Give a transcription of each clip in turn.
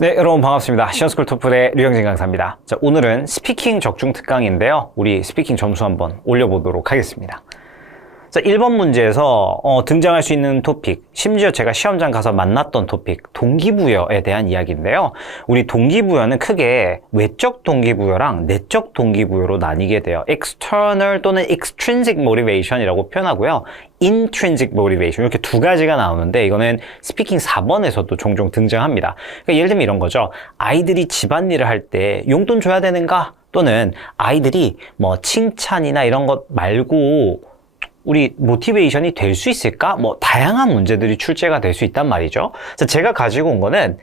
네, 여러분 반갑습니다. 시원스쿨 토플의 류영진 강사입니다. 자, 오늘은 스피킹 적중 특강인데요. 우리 스피킹 점수 한번 올려보도록 하겠습니다. 자, 1번 문제에서 등장할 수 있는 토픽, 심지어 제가 시험장 가서 만났던 토픽, 동기부여에 대한 이야기인데요. 우리 동기부여는 크게 외적 동기부여랑 내적 동기부여로 나뉘게 돼요. external 또는 extrinsic motivation이라고 표현하고요. intrinsic motivation 이렇게 두 가지가 나오는데 이거는 스피킹 4번에서도 종종 등장합니다. 그러니까 예를 들면 이런 거죠. 아이들이 집안일을 할 때 용돈 줘야 되는가? 또는 아이들이 뭐 칭찬이나 이런 것 말고 우리 모티베이션이 될 수 있을까? 뭐 다양한 문제들이 출제가 될 수 있단 말이죠. 그래서 제가 가지고 온 거는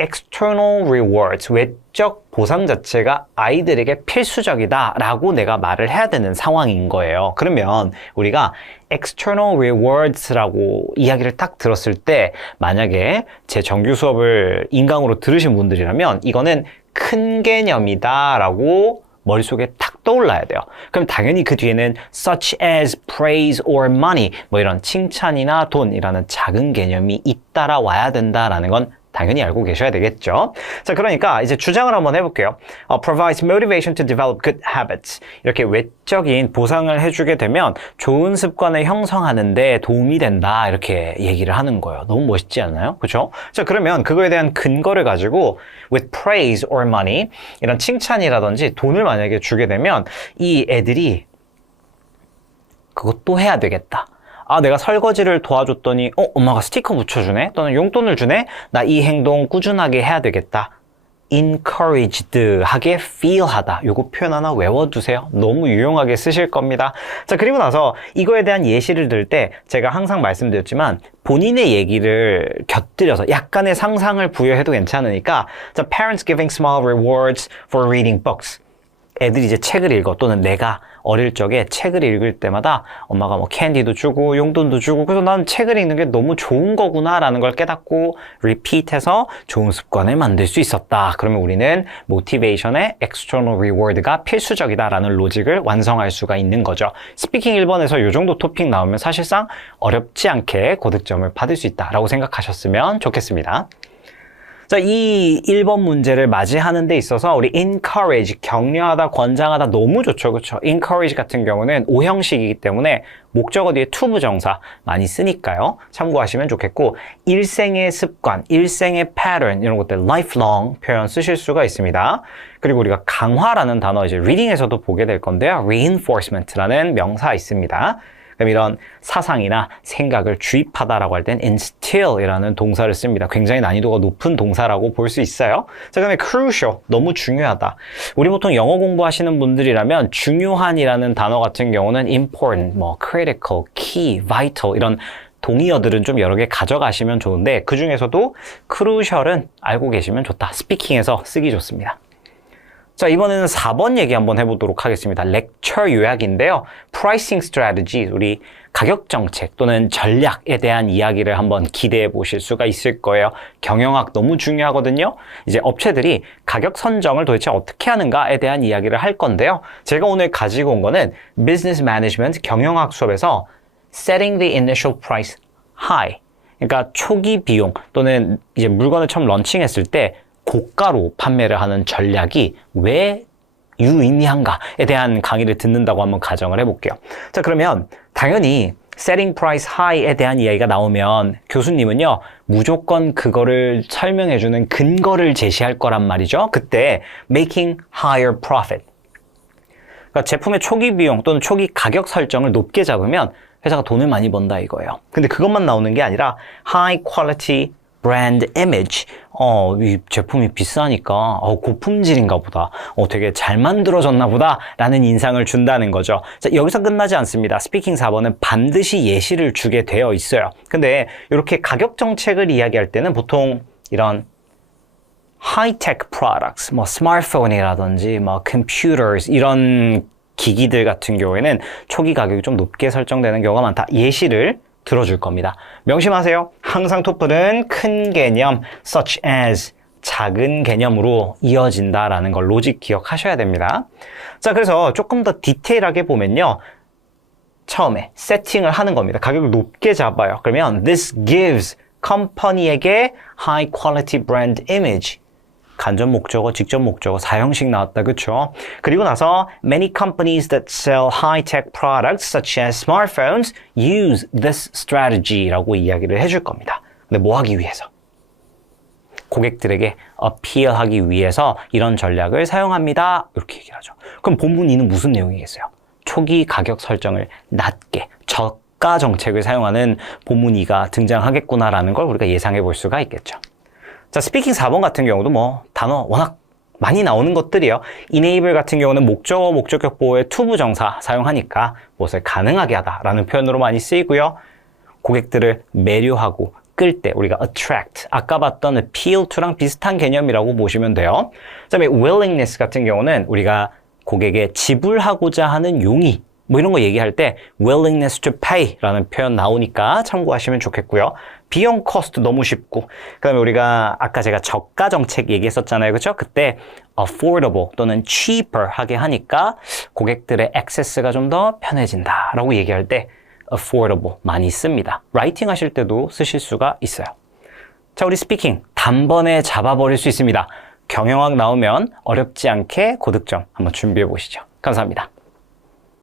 external rewards, 외적 보상 자체가 아이들에게 필수적이다 라고 내가 말을 해야 되는 상황인 거예요. 그러면 우리가 external rewards라고 이야기를 딱 들었을 때 만약에 제 정규 수업을 인강으로 들으신 분들이라면 이거는 큰 개념이다 라고 머릿속에 탁 떠올라야 돼요. 그럼 당연히 그 뒤에는 such as praise or money 뭐 이런 칭찬이나 돈이라는 작은 개념이 잇따라 와야 된다라는 건 당연히 알고 계셔야 되겠죠. 자, 그러니까 이제 주장을 한번 해볼게요. provides motivation to develop good habits. 이렇게 외적인 보상을 해주게 되면 좋은 습관을 형성하는 데 도움이 된다. 이렇게 얘기를 하는 거예요. 너무 멋있지 않나요? 그렇죠? 자, 그러면 그거에 대한 근거를 가지고 with praise or money 이런 칭찬이라든지 돈을 만약에 주게 되면 이 애들이 그것도 해야 되겠다. 아, 내가 설거지를 도와줬더니 엄마가 스티커 붙여주네? 또는 용돈을 주네? 나 이 행동 꾸준하게 해야 되겠다. encouraged 하게 feel 하다. 요거 표현 하나 외워두세요. 너무 유용하게 쓰실 겁니다. 자, 그리고 나서 이거에 대한 예시를 들 때 제가 항상 말씀드렸지만 본인의 얘기를 곁들여서 약간의 상상을 부여해도 괜찮으니까 자, parents giving small rewards for reading books. 애들이 이제 책을 읽어 또는 내가 어릴 적에 책을 읽을 때마다 엄마가 뭐 캔디도 주고 용돈도 주고 그래서 난 책을 읽는 게 너무 좋은 거구나 라는 걸 깨닫고 repeat해서 좋은 습관을 만들 수 있었다. 그러면 우리는 motivation의 external reward가 필수적이다 라는 로직을 완성할 수가 있는 거죠. 스피킹 1번에서 이 정도 토픽 나오면 사실상 어렵지 않게 고득점을 받을 수 있다라고 생각하셨으면 좋겠습니다. 자, 이 1번 문제를 맞이하는 데 있어서 우리 encourage, 격려하다, 권장하다 너무 좋죠. 그렇죠? encourage 같은 경우는 오형식이기 때문에 목적어 뒤에 to 부정사 많이 쓰니까요. 참고하시면 좋겠고 일생의 습관, 일생의 pattern 이런 것들 lifelong 표현 쓰실 수가 있습니다. 그리고 우리가 강화라는 단어 이제 reading에서도 보게 될 건데요. reinforcement라는 명사 있습니다. 그럼 이런 사상이나 생각을 주입하다라고 할 땐 instill이라는 동사를 씁니다. 굉장히 난이도가 높은 동사라고 볼 수 있어요. 자, 그다음에 crucial, 너무 중요하다. 우리 보통 영어 공부하시는 분들이라면 중요한이라는 단어 같은 경우는 important, 뭐 critical, key, vital 이런 동의어들은 좀 여러 개 가져가시면 좋은데 그 중에서도 crucial은 알고 계시면 좋다. 스피킹에서 쓰기 좋습니다. 자, 이번에는 4번 얘기 한번 해보도록 하겠습니다. 렉처 요약인데요. pricing strategy, 우리 가격 정책 또는 전략에 대한 이야기를 한번 기대해 보실 수가 있을 거예요. 경영학 너무 중요하거든요. 이제 업체들이 가격 선정을 도대체 어떻게 하는가에 대한 이야기를 할 건데요. 제가 오늘 가지고 온 거는 business management 경영학 수업에서 setting the initial price high. 그러니까 초기 비용 또는 이제 물건을 처음 런칭했을 때 고가로 판매를 하는 전략이 왜 유의미한가에 대한 강의를 듣는다고 한번 가정을 해볼게요. 자, 그러면 당연히 setting price high에 대한 이야기가 나오면 교수님은요 무조건 그거를 설명해주는 근거를 제시할 거란 말이죠. 그때 making higher profit, 그러니까 제품의 초기 비용 또는 초기 가격 설정을 높게 잡으면 회사가 돈을 많이 번다 이거예요. 근데 그것만 나오는 게 아니라 high quality brand image, 이 제품이 비싸니까 고품질인가 보다, 되게 잘 만들어졌나 보다 라는 인상을 준다는 거죠. 자, 여기서 끝나지 않습니다. 스피킹 4번은 반드시 예시를 주게 되어 있어요. 근데 이렇게 가격 정책을 이야기할 때는 보통 이런 high-tech products, 뭐 스마트폰이라든지 뭐 computers 이런 기기들 같은 경우에는 초기 가격이 좀 높게 설정되는 경우가 많다. 예시를 들어줄 겁니다. 명심하세요. 항상 토플은 큰 개념, such as, 작은 개념으로 이어진다라는 걸 로직 기억하셔야 됩니다. 자, 그래서 조금 더 디테일하게 보면요. 처음에 세팅을 하는 겁니다. 가격을 높게 잡아요. 그러면 this gives 컴퍼니에게 high quality brand image, 간접 목적어, 직접 목적어, 사형식 나왔다. 그쵸? 그리고 나서 many companies that sell high-tech products such as smartphones use this strategy라고 이야기를 해줄 겁니다. 근데 뭐 하기 위해서? 고객들에게 어피어하기 위해서 이런 전략을 사용합니다. 이렇게 얘기를 하죠. 그럼 본문이는 무슨 내용이겠어요? 초기 가격 설정을 낮게, 저가 정책을 사용하는 본문이가 등장하겠구나라는 걸 우리가 예상해 볼 수가 있겠죠. 자, 스피킹 4번 같은 경우도 뭐 단어 워낙 많이 나오는 것들이요. enable 같은 경우는 목적어, 목적격 보호의 to 부정사 사용하니까 무엇을 가능하게 하다라는 표현으로 많이 쓰이고요. 고객들을 매료하고 끌 때 우리가 attract, 아까 봤던 appeal to랑 비슷한 개념이라고 보시면 돼요. 그다음에 willingness 같은 경우는 우리가 고객에 지불하고자 하는 용의, 뭐 이런 거 얘기할 때 willingness to pay라는 표현 나오니까 참고하시면 좋겠고요. 비용 cost 너무 쉽고, 그다음에 우리가 아까 제가 저가 정책 얘기했었잖아요. 그렇죠? 그때 affordable 또는 cheaper 하게 하니까 고객들의 access가 좀 더 편해진다라고 얘기할 때 affordable 많이 씁니다. 라이팅 하실 때도 쓰실 수가 있어요. 자, 우리 스피킹 단번에 잡아버릴 수 있습니다. 경영학 나오면 어렵지 않게 고득점 한번 준비해 보시죠. 감사합니다.